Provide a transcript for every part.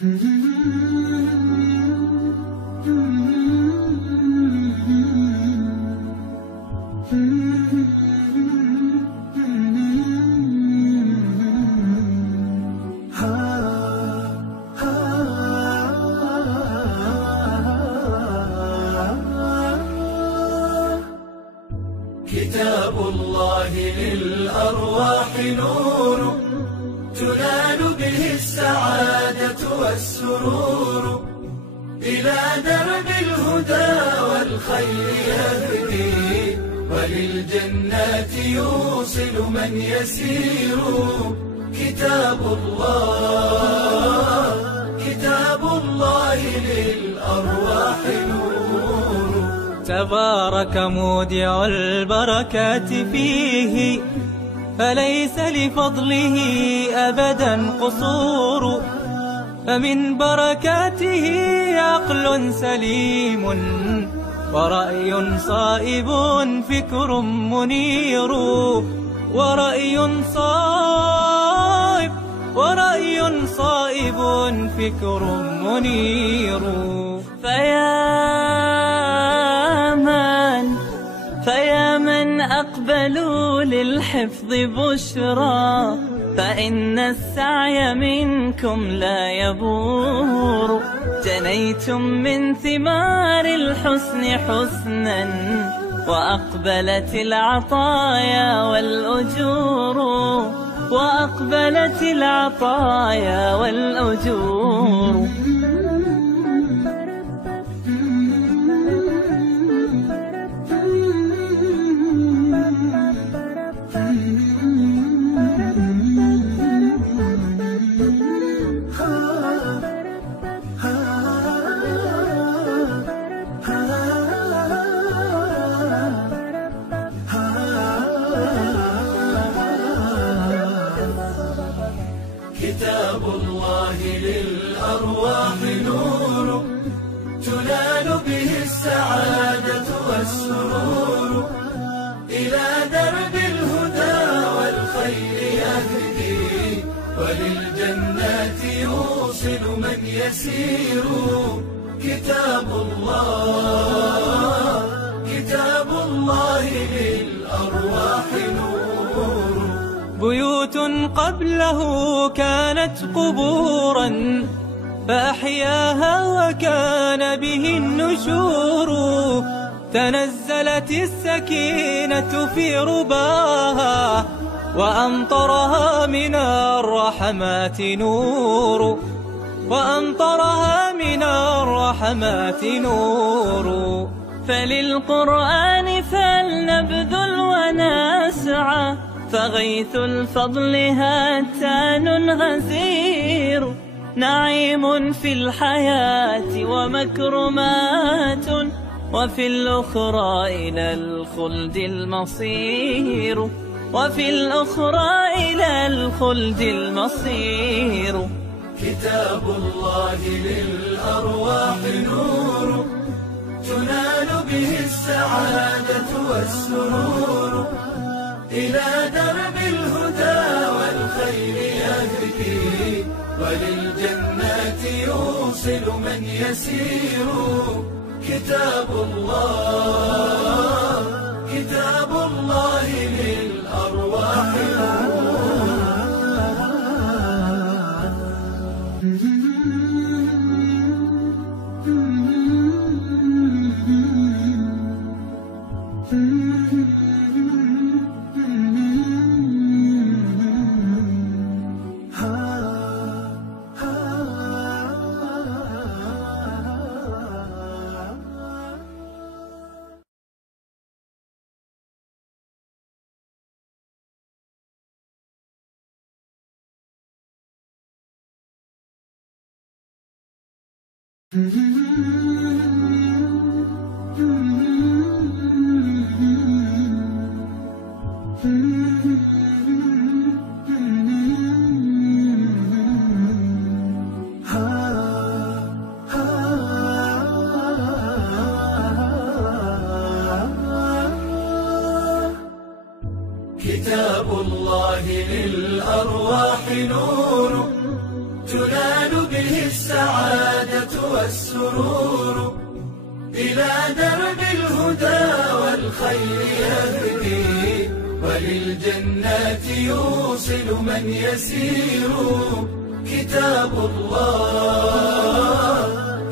كتاب الله للأرواح نور، تنال به السعادة والسرور، إلى درب الهدى والخير يهدي، وللجنات يوصل من يسير. كتاب الله للأرواح نور. تبارك مودع البركات فيه، فليس لفضله أبدا قصور، فمن بركاته عقل سليم، ورأي صائب فكر منير، ورأي صائب فكر منير. فيا من أقبلوا للحفظ بشرى، فإن السعي منكم لا يبور، جنيتم من ثمار الحسن حسنا، وأقبلت العطايا والأجور، وأقبلت العطايا والأجور. كتاب الله للأرواح نور، تنال به السعادة والسرور، إلى درب الهدى والخير يهدي، وللجنات يوصل من يسير. كتاب الله للأرواح نور. بيوت قبله كانت قبورا، فأحياها وكان به النشور، تنزلت السكينة في رباها، وأمطرها من الرحمات نور، وأمطرها من الرحمات نور. فللقرآن فلنبذل ونسعى، فغيث الفضل هاتان غزير، نعيم في الحياة ومكرمات، وفي الأخرى إلى الخلد المصير، وفي الأخرى إلى الخلد المصير. كتاب الله للأرواح نور، تنال به السعادة والسرور، إلى درب الهدى والخير يهدي، وللجنات يوصل من يسير. كتاب الله للأرواح كتاب الله للأرواح نور، تنال به السعادة والسرور، إلى درب الهدى والخير يهدي، وللجنات يوصل من يسير. كتاب الله،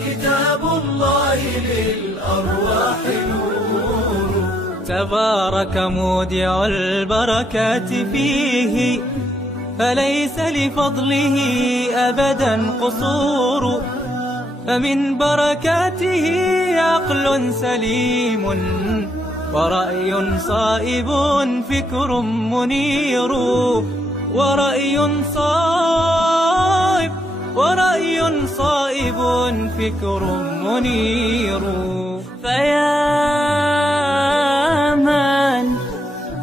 كتاب الله للأرواح نور. تبارك مودع البركات فيه، فليس لفضله أبدا قصور. فمن بركاته عقل سليم، ورأي صائب فكر منير. ورأي صائب فكر منير.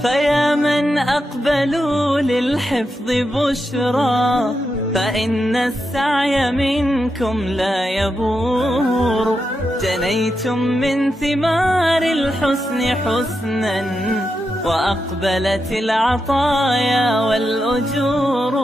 فيا من أقبلوا للحفظ بشرى، فإن السعي منكم لا يبور. جنيتم من ثمار الحسن حسنا، وأقبلت العطايا والأجور.